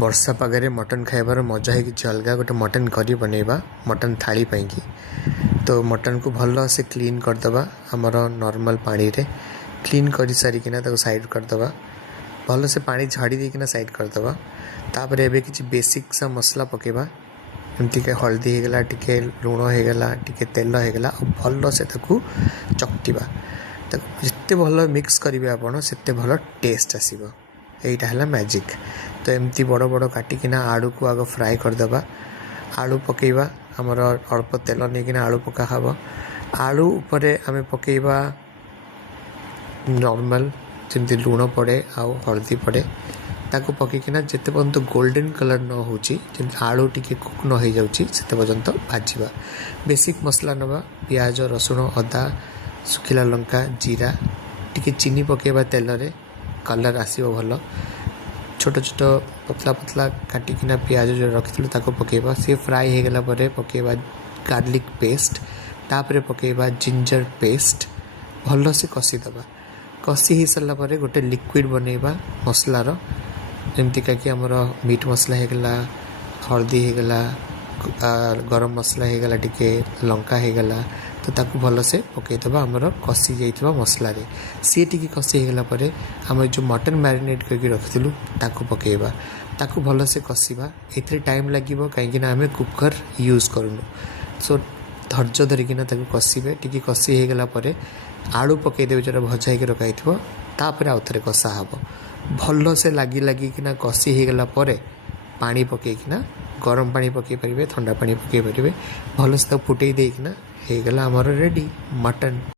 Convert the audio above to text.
वर्षा पागे मटन खाइबार मजा है कि अलग गोटे मटन करी बनैबा मटन थाली पाई तो मटन को भल से क्लीन करदे आमर नॉर्मल पानी रे क्लीन कर सारिकिना साइड करदे भल से पानी झाड़ी देकिना साइड करदे तापर एबे किछि बेसिक सा मसला पकेबा एमती के हल्दी होगला टिके लुण होगला टिके तेल होगला भल से ताकू चकटिबा जिते भल मिक्स करेंगे आपड़ से भल टेस्ट आसीबो एटा है मैजिक। तो एमती बड़ बड़ काटिकिना आलू को आग फ्राए करदे आलू पकेबा आमर अल्प तेल नहीं आलू पका हम आलू उपरे आम पकेबा नॉर्मल जमती लुण पड़े आउ हल्दी पड़े ताको पकईकिना जिते पर्यंत गोल्डन कलर न होची आलू टिके कुक न हो जाउची सेते पर्यंत भाजवा बेसिक मसला नवा प्याज रसुण अदा सुखिला लंका जीरा टिके चीनी पकेबा तेल रे कलर आसीबो भल छोट छोट पतला पतला काटिकिना प्याज जो रखिलु ताको पकेबा सी फ्राई हो गला परे पकेबा गार्लिक पेस्ट तापरे पकेबा जिंजर पेस्ट भल से कषिदबा कषि हो सारा पर गोटे लिक्विड बनैबा मसलार जमतीका कि आमर मीट मसला होगला हल्दी होगला गरम मसला होगला टिके लंका होगला तो ताकू भल से पकईदबा आमर कषि जाइथिबा मसला रे सी टिके कषि होगला परे आम जो मटन मैरिनेट करके रखिलु ताकू पकईबा ताकू भल से कषिबा एथरे टाइम लागिबो काहेकि ना आमे कुकर यूज करूनु सो धैर्य धरिकिना ताकू कषिबे टिके कषि होगला परे आलू पकईदेवे जो भजा होकर रखाइथिबो तापर आउ थरे कषा हबो भल से लागी लागिकिना कषि होगला परे पानी पकईकिना गरम पानी पकई पारे ठंडा पानी पकई पारे भल से फुटई देकिना हो गला आमर रेडी मटन।